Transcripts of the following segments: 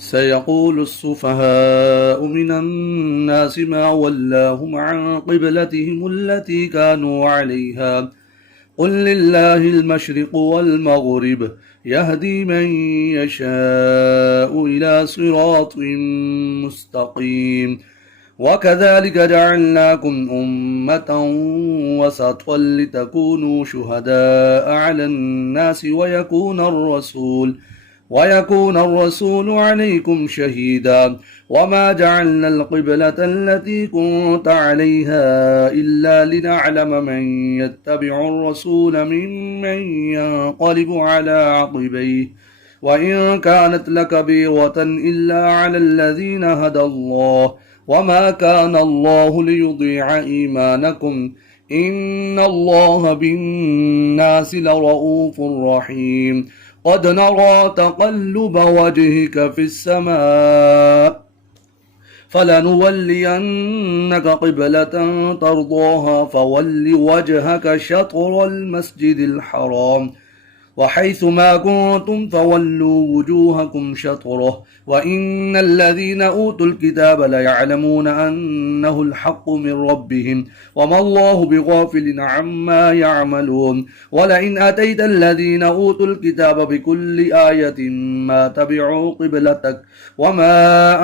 سيقول السفهاء من الناس ما ولاهم عن قبلتهم التي كانوا عليها قل لله المشرق والمغرب يهدي من يشاء إلى صراط مستقيم وكذلك جعلناكم أمة وسطا لتكونوا شهداء على الناس ويكون الرسول عليكم شهيدا وما جعلنا القبلة التي كنت عليها إلا لنعلم من يتبع الرسول ممن ينقلب على عقبيه وإن كانت لكبيرة إلا على الذين هدى الله وما كان الله ليضيع إيمانكم إن الله بالناس لرؤوف رحيم قد نرى تقلب وجهك في السماء فلنولينك قبلة ترضاها فول وجهك شطر المسجد الحرام وحيث ما كنتم فولوا وجوهكم شطره وإن الذين أوتوا الكتاب ليعلمون أنه الحق من ربهم وما الله بغافل عما يعملون ولئن أتيت الذين أوتوا الكتاب بكل آية ما تبعوا قبلتك وما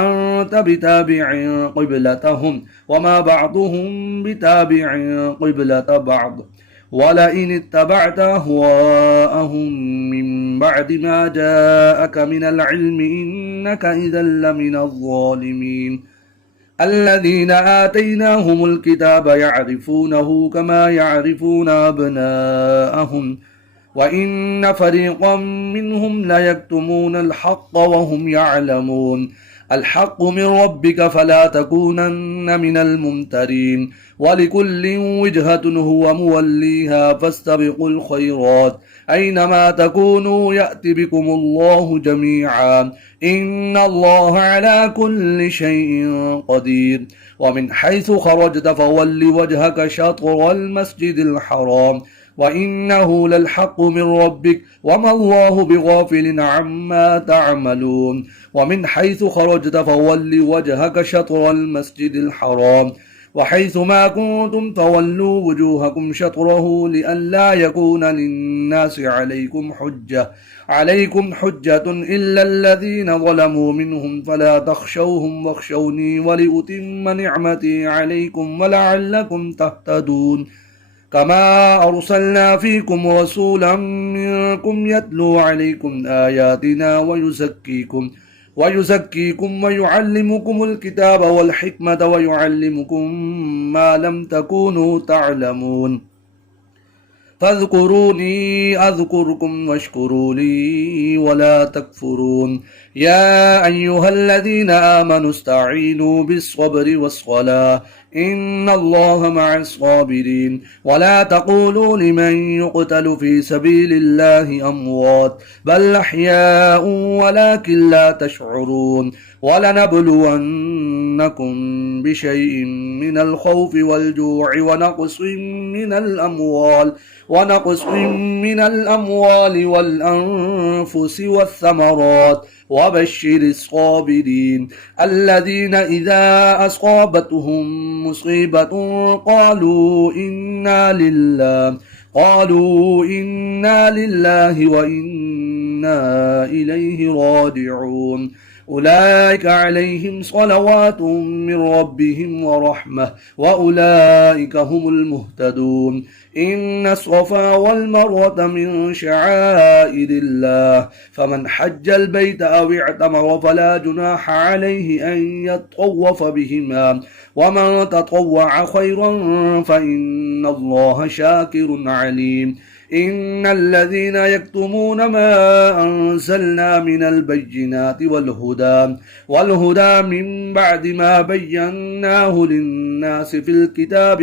أنت بتابع قبلتهم وما بعضهم بتابع قبلة بعض ولئن اتبعت أهواءهم من بعد ما جاءك من العلم إنك إذا لمن الظالمين الذين آتيناهم الكتاب يعرفونه كما يعرفون أبناءهم وإن فريقا منهم ليكتمون الحق وهم يعلمون الحق من ربك فلا تكونن من الممترين ولكل وجهة هو موليها فاستبقوا الخيرات أينما تكونوا يأت بكم الله جميعا إن الله على كل شيء قدير ومن حيث خرجت فول وجهك شطر المسجد الحرام وإنه للحق من ربك وما الله بغافل عما تعملون ومن حيث خرجت فول وجهك شطر المسجد الحرام وحيث ما كنتم فولوا وجوهكم شطره لئلا يكون للناس عليكم حجة إلا الذين ظلموا منهم فلا تخشوهم واخشوني ولأتم نعمتي عليكم ولعلكم تهتدون كما أرسلنا فيكم رسولا منكم يتلو عليكم آياتنا ويزكيكم ويعلمكم الكتاب والحكمة ويعلمكم ما لم تكونوا تعلمون فاذكروني أذكركم واشكروا لي ولا تكفرون يا أيها الذين آمنوا استعينوا بالصبر والصلاة إن الله مع الصابرين ولا تقولوا لمن يقتل في سبيل الله أموات بل أحياء ولكن لا تشعرون ولنبلونكم بشيء من الخوف والجوع ونقص من الأموال والأنفس والثمرات وبشر الصابرين الذين إذا أصابتهم مصيبة قالوا إنا لله وإنا إليه راجعون أولئك عليهم صلوات من ربهم ورحمة وأولئك هم المهتدون إن الصفا والمروة من شعائر الله فمن حج البيت أو اعتمر فلا جناح عليه أن يطوف بهما ومن تطوع خيرا فإن الله شاكر عليم إن الذين يكتمون ما أنزلنا من البينات والهدى من بعد ما بيناه للناس في الكتاب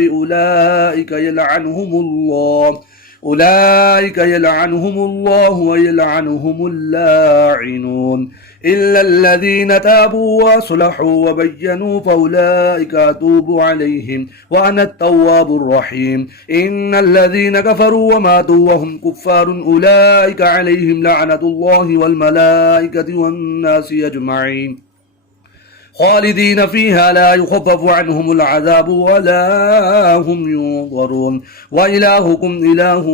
أولئك يلعنهم الله ويلعنهم اللاعنون إلا الذين تابوا وأصلحوا وبينوا فأولئك أتوب عليهم وأنا التواب الرحيم. إن الذين كفروا وماتوا وهم كفار أولئك عليهم لعنة الله والملائكة والناس أجمعين خالدين فيها لا يخفف عنهم العذاب ولا هم ينظرون. وإلهكم إله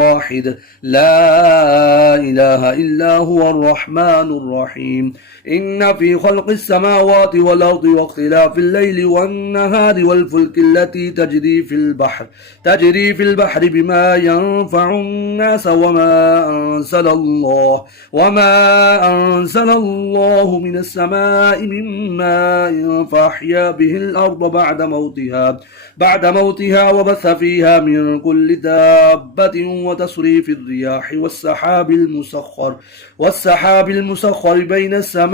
واحد لا إله إلا هو الرحمن الرحيم. إن في خلق السماوات والأرض واختلاف الليل والنهار والفلك التي تجري في البحر بما ينفع الناس وما أنزل الله من السماء من ماء فأحيا به الأرض بعد موتها وبث فيها من كل دابة وتصريف الرياح والسحاب المسخر بين السماء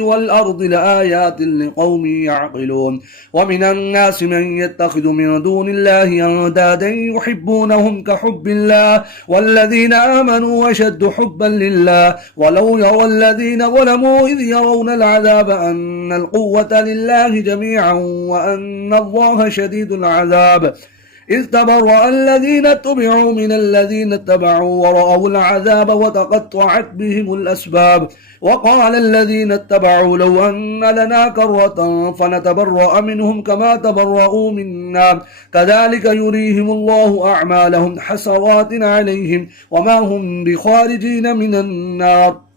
والأرض لآيات لقوم يعقلون. ومن الناس من يتخذ من دون الله أندادا يحبونهم كحب الله والذين آمنوا أشد حبا لله ولو يرى الذين ظلموا إذ يرون العذاب أن القوة لله جميعا وأن الله شديد العذاب إذ تبرأ الذين اتبعوا من الذين اتبعوا ورأوا العذاب وتقطعت بهم الأسباب. وقال الذين اتبعوا لو أن لنا كرة فنتبرأ منهم كما تبرأوا منا كذلك يريهم الله أعمالهم حسرات عليهم وما هم بخارجين من النار.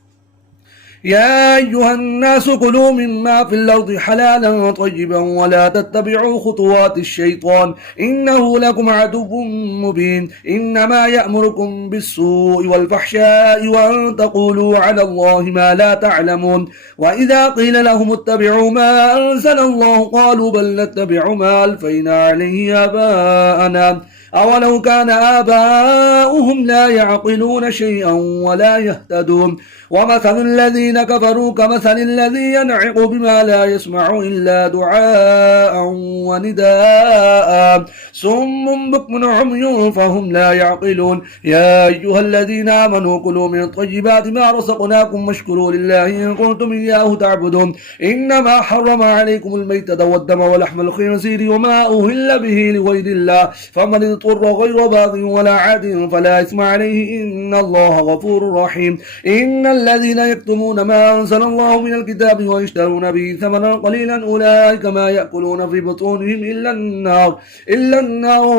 يا أيها الناس كلوا مما في الأرض حلالا طيبا ولا تتبعوا خطوات الشيطان إنه لكم عدو مبين. إنما يأمركم بالسوء والفحشاء وأن تقولوا على الله ما لا تعلمون. وإذا قيل لهم اتبعوا ما أنزل الله قالوا بل نتبع ما ألفينا عليه آباءنا أولو كان آباؤهم لا يعقلون شيئا ولا يهتدون. ومثل الذين كفروا كمثل الذي ينعق بما لا يسمع إلا دعاء ونداء صم بكم عمي فهم لا يعقلون. يا أيها الذين آمنوا كلوا من طيبات ما رزقناكم واشكروا لله إن كنتم إياه تعبدون. إنما حرم عليكم الميتة والدم ولحم الخنزير وما أهل به لغير الله فمن اضطر غير باغ ولا عاد فلا إثم عليه إن الله غفور رحيم. إن الذين يكتمون ما أنزل الله من الكتاب ويشترون به ثمنا قليلا أولئك ما يأكلون في بطونهم إلا النار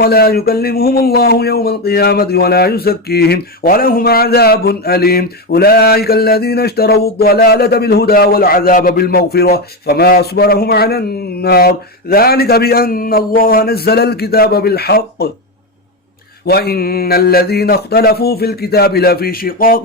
ولا يكلمهم الله يوم القيامة ولا يزكيهم ولهم عذاب أليم. أولئك الذين اشتروا الضلالة بالهدى والعذاب بالمغفرة فما أصبرهم على النار ذلك بأن الله نزل الكتاب بالحق وإن الذين اختلفوا في الكتاب لفي شقاق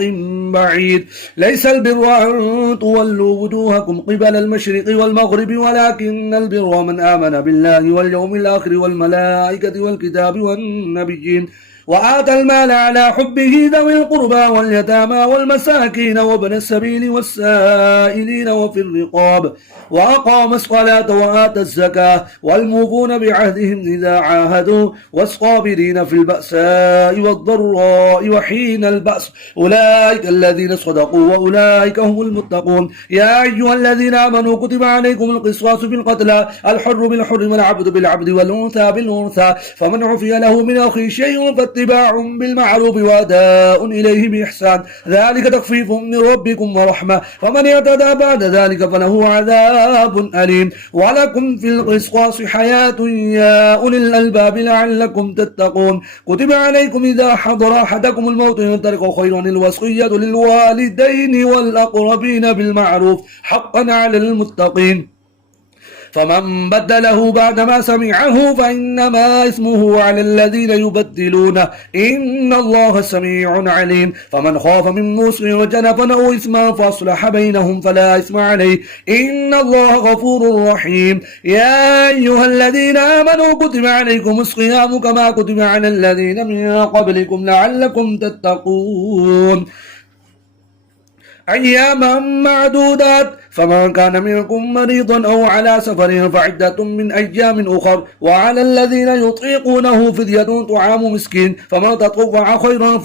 بعيد. ليس البر أن تولوا وجوهكم قبل المشرق والمغرب ولكن البر من آمن بالله واليوم الآخر والملائكة والكتاب والنبيين وآتى المال على حبه ذوي القربى واليتامى والمساكين وابن السبيل والسائلين وفي الرقاب وأقام الصلاة وآتى الزكاة والموفون بعهدهم إذا عاهدوا والصابرين في البأساء والضراء وحين البأس أولئك الذين صدقوا وأولئك هم المتقون. يا أيها الذين آمنوا كتب عليكم القصاص في القتلى الحر بالحر والعبد بالعبد والأنثى بالأنثى فمن عفي له من أخيه شيء فاتباع بالمعروف وأداء إليه بإحسان ذلك تخفيف من ربكم ورحمة فمن اعتدى بعد ذلك فله عذاب أليم. ولكم في القصاص حياة يا أولي الألباب لعلكم تتقون. كتب عليكم إذا حضر أحدكم الموت إن ترك خيرا الوصية للوالدين والأقربين بالمعروف حقا على المتقين فمن بدله بعدما سمعه فإنما اسمه على الذين يبدلونه إن الله سميع عليم. فمن خاف من موص جنفا أو إثما فأصلح بينهم فلا إثم عليه إن الله غفور رحيم. يا أيها الذين آمنوا كتب عليكم الصيام كما كتب على الذين من قبلكم لعلكم تتقون أياما معدودات فمن كان منكم مريضا أو على سفر فعدة من أيام أخر وعلى الذين يطيقونه فدية طعام مسكين فمن تطوع خيرا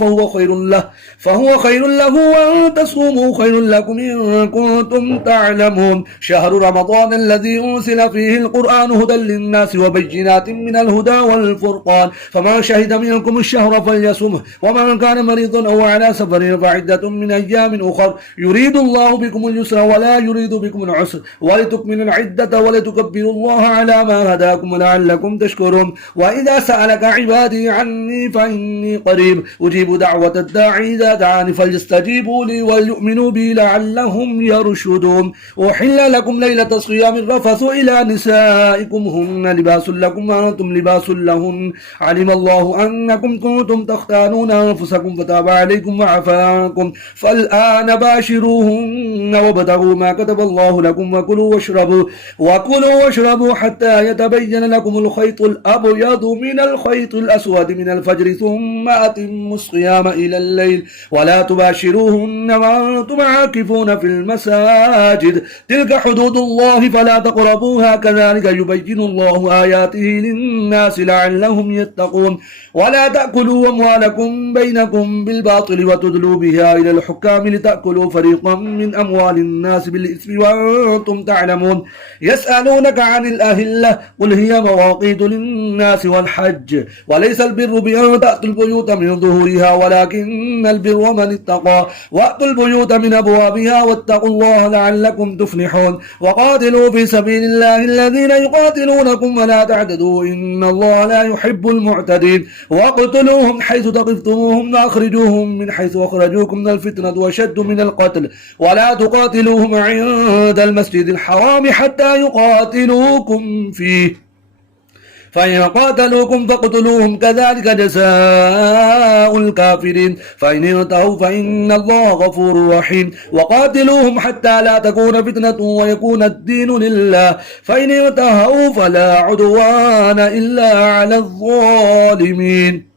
فهو خير له وأن تصوموا خير لكم إن كنتم تعلمون شهر رمضان الذي أنزل فيه القرآن هدى للناس وبينات من الهدى والفرقان فمن شهد منكم الشهر فليصمه ومن كان مريضا أو على سفر فعدة من أيام أخر يريد الله بكم اليسر ولا يريد بكم العسر ولتكملوا العدة ولتكبروا الله على ما هداكم ولعلكم تشكرون وإذا سألك عبادي عني فإني قريب أجيب دعوة الداعي إذا دعاني فليستجيبوا لي وليؤمنوا بي لعلهم يرشدون أحل لكم ليلة الصيام الرفث إلى نسائكم هن لباس لكم وأنتم لباس لهن علم الله أنكم كنتم تختانون أنفسكم فتاب عليكم وعفى عنكم فالآن باشروهن وابتغوا ما كتب الله لكم وكلوا واشربوا حتى يتبين لكم الخيط الأبيض من الخيط الأسود من الفجر ثم أتموا الصيام إلى الليل ولا تباشروهن وأنتم عاكفون في المساجد تلك حدود الله فلا تقربوها كذلك يبين الله آياته للناس لعلهم يتقون ولا تأكلوا أموالكم بينكم بالباطل وتدلوا بها إلى الحكام لتأكلوا فريقا من أموال الناس بالإثم وأنتم تعلمون يسألونك عن الأهلة قل هي مواقيت للناس والحج وليس البر بأن تأتوا البيوت من ظهورها ولكن البر من اتقى وأتوا البيوت من أبوابها واتقوا الله لعلكم تفلحون وقاتلوا في سبيل الله الذين يقاتلونكم ولا تعتدوا إن الله لا يحب المعتدين واقتلوهم حيث تقفتموهم وأخرجوهم من حيث أخرجوكم من الفتنة وشد من القتل ولا تقاتلوهم عند المسجد الحرام حتى يقاتلوكم فيه فإن قاتلوكم فاقتلوهم كذلك جزاء الكافرين فإن انتهوا فإن الله غفور رحيم وقاتلوهم حتى لا تكون فتنة ويكون الدين لله فإن انتهوا فلا عدوان إلا على الظالمين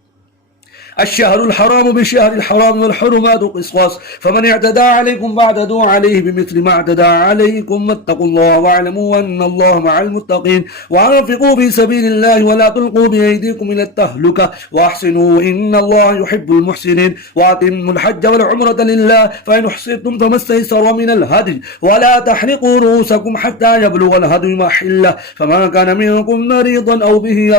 الشهر الحرام بالشهر الحرام والحرمات قصاص فمن اعتدى عليكم فاعتدوا عليه بمثل ما اعتدى عليكم واتقوا الله واعلموا أن الله مع المتقين وأنفقوا في سبيل الله ولا تلقوا بأيديكم إلى التهلكة وأحسنوا إن الله يحب المحسنين وأتموا الحج والعمرة لله فإن أحصرتم فما استيسر من الهدي ولا تحرقوا رؤوسكم حتى يبلغ الهدي محله فمن كان منكم مريضا أو به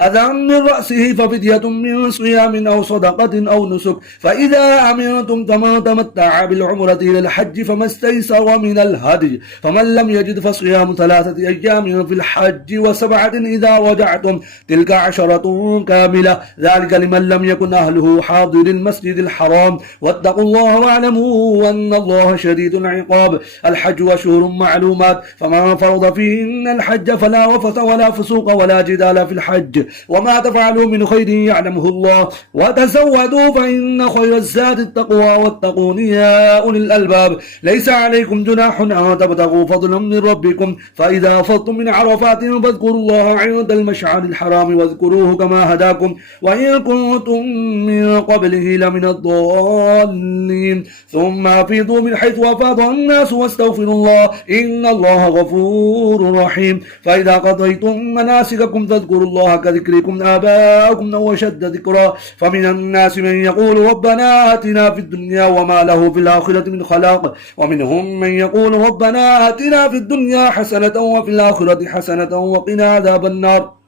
أذى من رأسه ففدية من صيام أو صدقة أو نسك فإذا أمنتم فمن تمتع بالعمرة إلى الحج فما استيسر من الهدي فمن لم يجد فصيام 3 أيام في الحج و7 إذا رجعتم تلك 10 كاملة ذلك لمن لم يكن أهله حاضر المسجد الحرام واتقوا الله واعلموا أن الله شديد العقاب الحج أشهر معلومات فمن فرض فيهن الحج فلا رفث ولا فسوق ولا جدال في الحج وما تفعلوا من خير يعلمه الله وتزودوا فإن خير الزاد التقوى واتقون يا أولي الألباب ليس عليكم جناح أن تبتغوا فضلا من ربكم فإذا أفضتم من عرفات فاذكروا الله عند المشعر الحرام واذكروه كما هداكم وإن كنتم من قبله لمن الضالين ثم أفيضوا من حيث أفاض الناس واستغفروا الله إن الله غفور رحيم فإذا قضيتم مناسككم فاذكروا الله كذكركم آباءكم أو أشد ذكرا فمن الناس من يقول ربنا آتنا في الدنيا وما له في الآخرة من خلاق ومنهم من يقول ربنا آتنا في الدنيا حسنة وفي الآخرة حسنة وقنا عذاب النار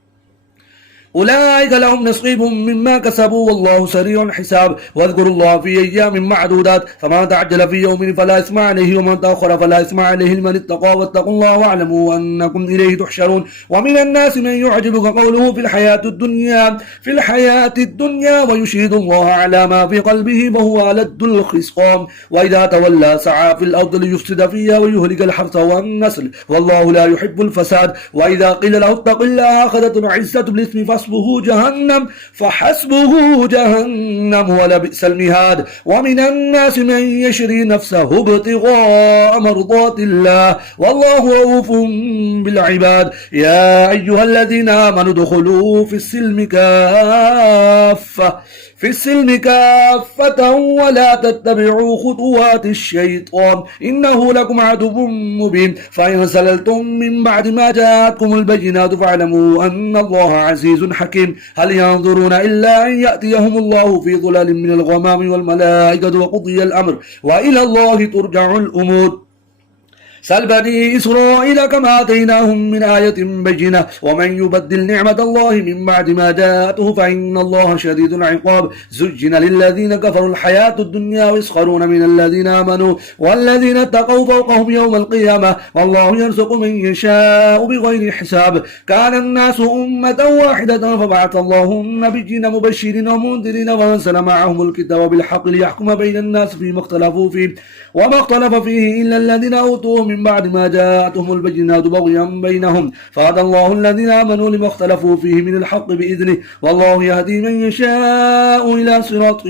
أولئك لهم نصيب مما كسبوا والله سريع الحساب واذكروا الله في أيام معدودات فما تعجل في يوم فلا إثم عليه ومن تأخر فلا إثم عليه لمن اتقى واتقوا الله واعلموا أنكم إليه تحشرون ومن الناس من يعجبك قوله في الحياة الدنيا ويشهد الله على ما في قلبه وهو ألد الخصام وإذا تولى سعى في الأرض ليفسد فيها ويهلك الحرث والنسل والله لا يحب الفساد وإذا قيل له اتق الله أخذته العزة بالإثم فحسبه جهنم ولبئس المهاد ومن الناس من يشري نفسه ابتغاء مرضات الله والله رؤوف بالعباد يا أيها الذين آمنوا ادخلوا في السلم كافة في السلم كافة ولا تتبعوا خطوات الشيطان إنه لكم عدو مبين فإن سللتم من بعد ما جاءتكم البينات فاعلموا أن الله عزيز حكيم هل ينظرون إلا أن يأتيهم الله في ظلال من الغمام والملائكة وقضي الأمر وإلى الله ترجع الأمور سل بني إسرائيل كما آتيناهم من آية بينة ومن يبدل نعمة الله من بعد ما جاءته فإن الله شديد العقاب زجن للذين كفروا الحياة الدنيا ويسخرون من الذين آمنوا والذين اتقوا فوقهم يوم القيامة والله يرزق من يشاء بغير حساب كان الناس أمة واحدة فبعث الله النبيين مبشرين ومنذرين وأنزل معهم الكتاب بالحق ليحكم بين الناس فيما اختلفوا فيه وما اختلف فيه إلا الذين أوتوه من بعد ما جاءتهم البينات بغيا بينهم فهدى الله الذين آمنوا لما اختلفوا فيه من الحق بإذنه والله يهدي من يشاء إلى صراط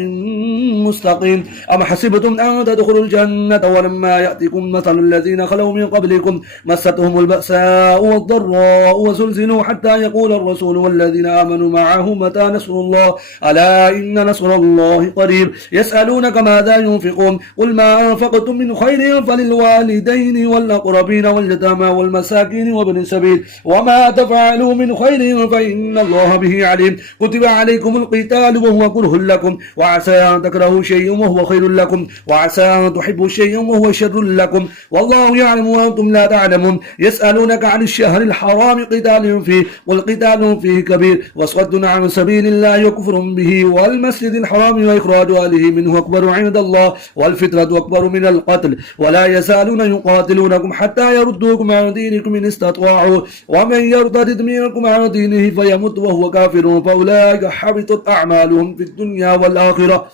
مستقيم أم حسبتم أن تدخلوا الجنة ولما يأتكم مثل الذين خلوا من قبلكم مستهم البأساء والضراء وزلزلوا حتى يقول الرسول والذين آمنوا معه متى نصر الله ألا إن نصر الله قريب يسألونك ماذا ينفقون قل ما أنفقتم من خير فللوالدين والأقربين واليتامى والمساكين وابن السبيل وما تفعلوا من خير فإن الله به عليم كتب عليكم القتال وهو كره لكم وعسى أن تكرهوا شيئا وهو خير لكم وعسى أن تحبوا شيئا وهو شر لكم والله يعلم وأنتم لا تعلمون يسألونك عن الشهر الحرام قتال فيه قل قتال فيه كبير وصد عن سبيل الله وكفر به والمسجد الحرام وإخراج أهله منه أكبر عند الله والفتنة أكبر من القتل ولا يزالون يقاتلونكم حتى يردوكم عن دينكم إن استطاعوا ومن يرتد منكم عن دينه فيمت وهو كافر فأولئك حبطت أعمالهم في الدنيا والآخرة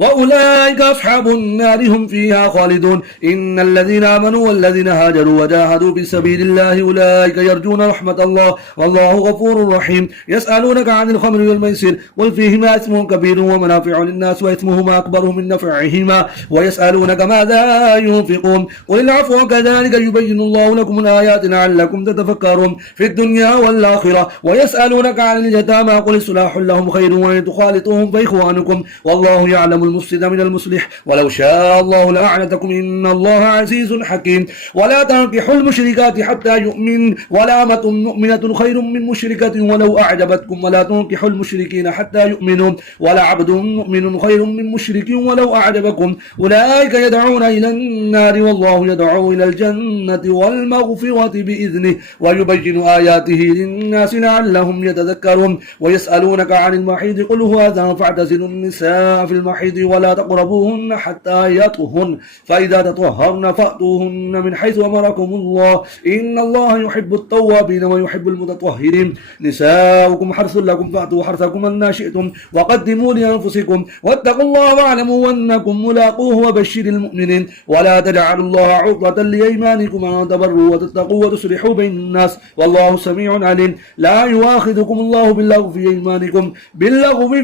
وأولئك أصحاب النار هم فيها خالدون إن الذين آمنوا والذين هاجروا وجاهدوا في سبيل الله أولئك يرجون رحمة الله والله غفور رحيم يسألونك عن الخمر والميسر قل فيهما اسم كبير ومنافع للناس واسمهما أكبر من نفعهما ويسألونك ماذا ينفقون قل العفو كذلك يبين الله لكم الآيات لعلكم تتفكرون في الدنيا والآخرة ويسألونك عن اليتامى قل الصلاح لهم خير وإن تخالطوهم فإخوانكم والله يعلم المفسد من المصلح ولو شاء الله لأعنتكم إن الله عزيز حكيم ولا تنكحوا المشركات حتى يؤمن ولا أمة مؤمنة خير من مشركة ولو أعجبتكم ولا تنكحوا المشركين حتى يؤمنوا ولا عبد مؤمن خير من مشرك ولو أعجبكم أولئك يدعون إلى النار والله يدعو إلى الجنة والمغفرة بإذنه ويبين آياته للناس لعلهم يتذكرون ويسألونك عن المحيض قل هو أذى فاعتزلوا النساء في المحيض ولا تقربوهن حتى يطهرن فإذا تطهرن فأتوهن من حيث أمركم الله إن الله يحب التوابين ويحب المتطهرين نساؤكم حرث لكم فأتوا حرثكم أن شئتم وقدموا لأنفسكم واتقوا الله واعلموا أنكم ملاقوه وبشر المؤمنين ولا تجعلوا الله عرضة لأيمانكم أن تبروا وتتقوا وتصلحوا بين الناس والله سميع عليم لا يؤاخذكم الله باللغو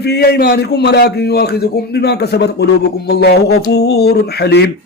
في أيمانكم ولكن يؤاخذكم بما كسبت قلوبكم والله غفور حليم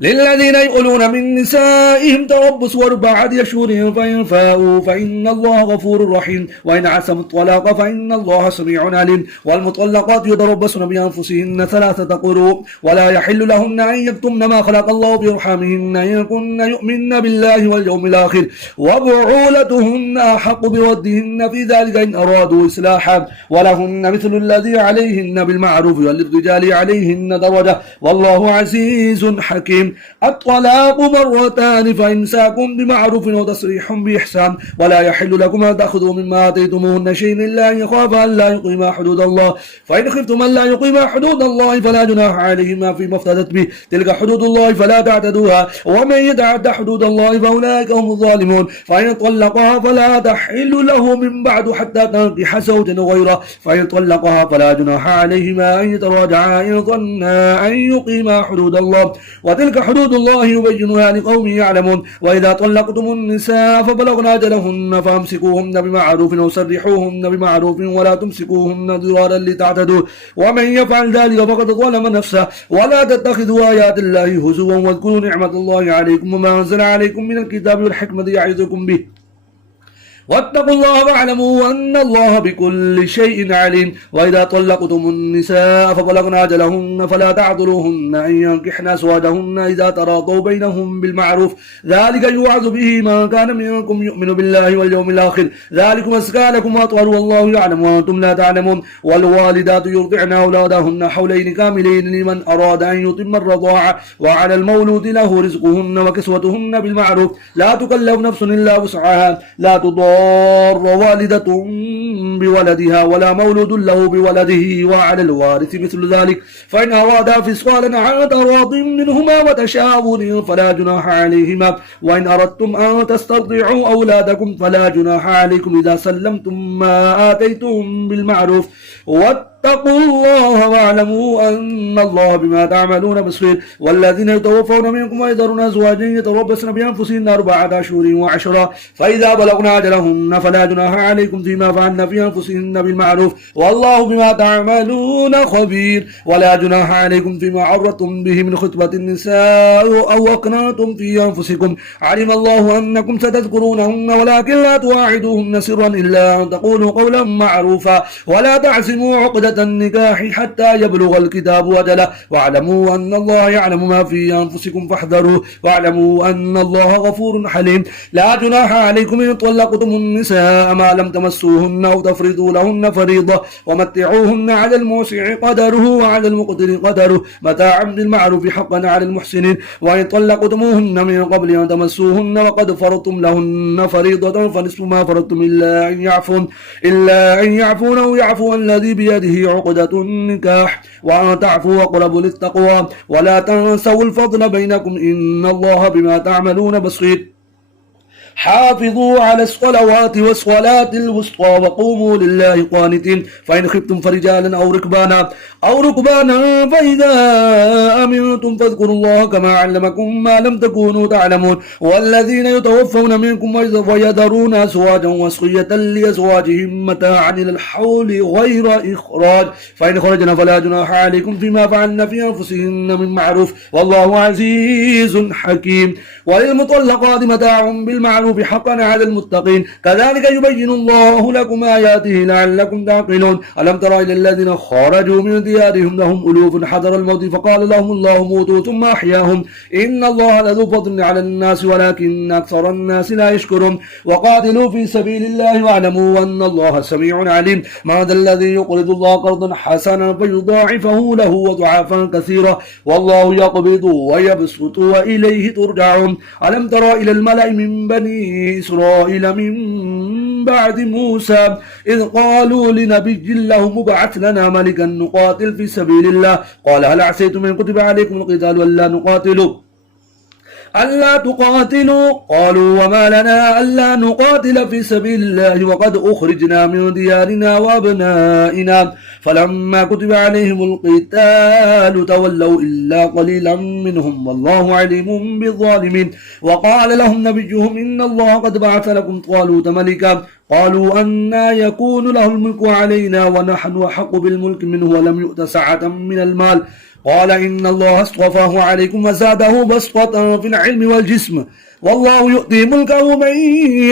للذين يؤلون من نسائهم تربص 4 أشهر فإن فاءوا فإن الله غفور رحيم وإن عزموا الطلاق فإن الله سميع عليم والمطلقات يتربصن بأنفسهن 3 قروء ولا يحل لهن أن يكتمن ما خلق الله بأرحامهن إن كن يؤمن بالله واليوم الآخر وبعولتهن أحق بردهن في ذلك إن أرادوا إصلاحا ولهن مثل الذي عليهن بالمعروف وللرجال عليهن درجة والله عزيز حكيم الطلاق 2 فإمساك بمعروف وتصريح بإحسان ولا يحل لكم أن تأخذوا مما آتيتموهن شيئا إلا أن يخافا أن لا يقيما حدود الله فإن خفتم أن لا يقيما حدود الله فلا جناح عليهما فيما افتدت به تلك حدود الله فلا تعتدوها ومن يتعد حدود الله فأولئك هم الظالمون فإن طلقها فلا تحل له من بعد حتى تنكح زوجا غيره فإن طلقها فلا جناح عليهما أن يتراجعا إن ظنا أن يقيما حدود الله وتلك حدود الله يبينها لقوم يعلمون وإذا طلقتم النساء فبلغن أجلهن فامسكوهن بمعروف أو سرحوهن بمعروف ولا تمسكوهن ضرارا لتعتدوا ومن يفعل ذلك فقد ظلم نفسه ولا تتخذوا آيات الله هزوا واذكروا نعمة الله عليكم وما أنزل عليكم من الكتاب والحكمة يعظكم به واتقوا الله واعلموا أن الله بكل شيء عليم وإذا طلقتم النساء فبلغن أجلهن فلا تعذروهن أن ينكحن أزواجهن إذا تراضوا بينهم بالمعروف ذلك يوعظ به من كان منكم يؤمن بالله واليوم الآخر ذلكم أزكى لكم وأطهر والله يعلم وأنتم لا تعلمون والوالدات يرضعن أولادهن حولين كاملين لمن أراد أن يتم الرضاعة وعلى المولود له رزقهن وكسوتهن بالمعروف لا تكلف نفس إلا وسعها لا تضار والدة بولدها ولا مولود له بولده وعلى الوارث مثل ذلك فإن أرادا فصالا عن تراض منهما وتشاور فلا جناح عليهما وإن أردتم أن تسترضعوا أولادكم فلا جناح عليكم إذا سلمتم ما آتيتم بالمعروف واتقوا الله واعلموا أن الله بما تعملون بصير والذين يتوفون منكم ويذرون أزواجا يتربصن بأنفسهن 4 أشهر و10 فإذا بلغن أجلهن فلا جناح عليكم فيما فعلن في أنفسهن بالمعروف والله بما تعملون خبير ولا جناح عليكم فيما عرضتم به من خطبة النساء أو أقنعتم في أنفسكم علم الله أنكم ستذكرونهن ولكن لا تواعدوهن سرا إلا أن تقولوا قولا معروفا ولا تعزموا عقدة النكاح حتى يبلغ الكتاب أجله واعلموا أن الله يعلم ما في أنفسكم فاحذروه واعلموا أن الله غفور حليم لا جناح عليكم إن طلقتم النساء ما لم تمسوهن أو تفرضوا لهن فريضة ومتعوهن على الموسع قدره وعلى المقتر قدره متاعا بالمعروف حقا على المحسنين وإن طلقتموهن من قبل أن تمسوهن وقد فرضتم لهن فريضة فنصف ما فرضتم إلا أن يعفون أو يعفو الذي بيده عقدة النكاح وأن تعفوا أقرب للتقوى ولا تنسوا الفضل بينكم إن الله بما تعملون بصير حافظوا على الصلوات والصلاة الوسطى وقوموا لله قانتين فإن خفتم فرجالا أو ركبانا فإذا أمنتم فاذكروا الله كما علمكم ما لم تكونوا تعلمون والذين يتوفون منكم ويذرون أزواجا وصية لأزواجهم متاعا إلى الحول غير إخراج فإن خرجنا فلا جناح عليكم فيما فعلن في أنفسهن من معروف والله عزيز حكيم وللمطلقات متاع بالمعروف حقا على المتقين كذلك يبين الله لكم آياته لعلكم تعقلون ألم تر إلى الذين خرجوا من ديارهم لهم ألوف حذر الموت فقال لهم الله موتوا ثم أحياهم إن الله لذو فضل على الناس ولكن أكثر الناس لا يشكرون وقاتلوا في سبيل الله واعلموا أن الله سميع عليم ما ذا الذي يقرض الله قرضا حسنا فيضاعفه له أضعافا كثيرة والله يقبض ويبسط وإليه ترجعون ألم تر إلى الملأ من بني إسرائيل من بعد موسى إذ قالوا لنبي له مبعث لنا ملكا نقاتل في سبيل الله قال هل عسيتم إن كتب عليكم القتال ألا تقاتلوا قالوا وما لنا ألا نقاتل في سبيل الله وقد أخرجنا من ديارنا وأبنائنا فلما كتب عليهم القتال تولوا إلا قليلا منهم والله عليم بالظالمين وقال لهم نبيهم إن الله قد بعث لكم طالوت ملكا قالوا أنا يكون له الملك علينا ونحن أحق بالملك منه ولم يؤت سعة من المال قال إن الله اصطفاه عليكم وزاده بسطة في العلم والجسم والله يؤتي ملكه من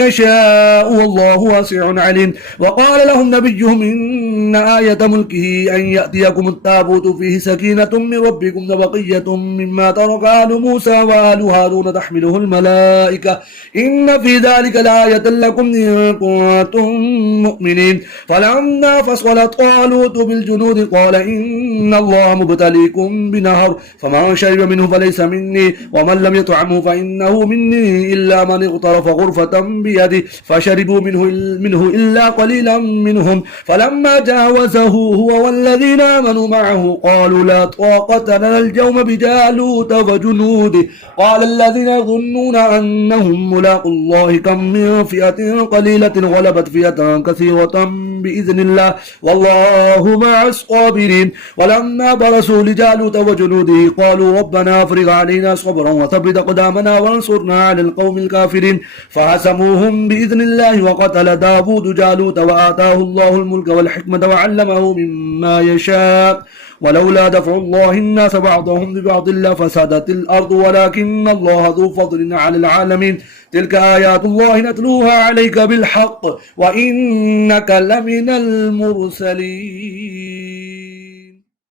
يشاء والله واسع عليم وقال لهم نبيهم إن آية ملكه أن يأتيكم التابوت فيه سكينة من ربكم وبقية مما ترك آل موسى وآل هارون تحمله الملائكة إن في ذلك لآية لكم إن كنتم مؤمنين فلما فصل طالوت بالجنود قال إن الله مبتليكم بنهر فمن شرب منه فليس مني ومن لم يطعمه فإنه مني إلا من اغترف غرفة بيده فشربوا منه إلا قليلا منهم فلما جاوزه هو والذين آمنوا معه قالوا لا طاقة لنا اليوم بجالوت وجنوده قال الذين يظنون أنهم ملاقوا الله كم من فئة قليلة غلبت فئة كثيرة بإذن الله والله مع الصابرين ولما برسوا لجالوت وجنوده قالوا ربنا افرغ علينا صبرا وثبت أقدامنا وانصرنا على القوم الكافرين فهزموهم بإذن الله وقتل داود جالوت وآتاه الله الملك والحكمة وعلمه مما يشاء ولولا دفع الله الناس بعضهم ببعض لفسدت الأرض ولكن الله ذو فضل على العالمين تلك آيات الله نتلوها عليك بالحق وإنك لمن المرسلين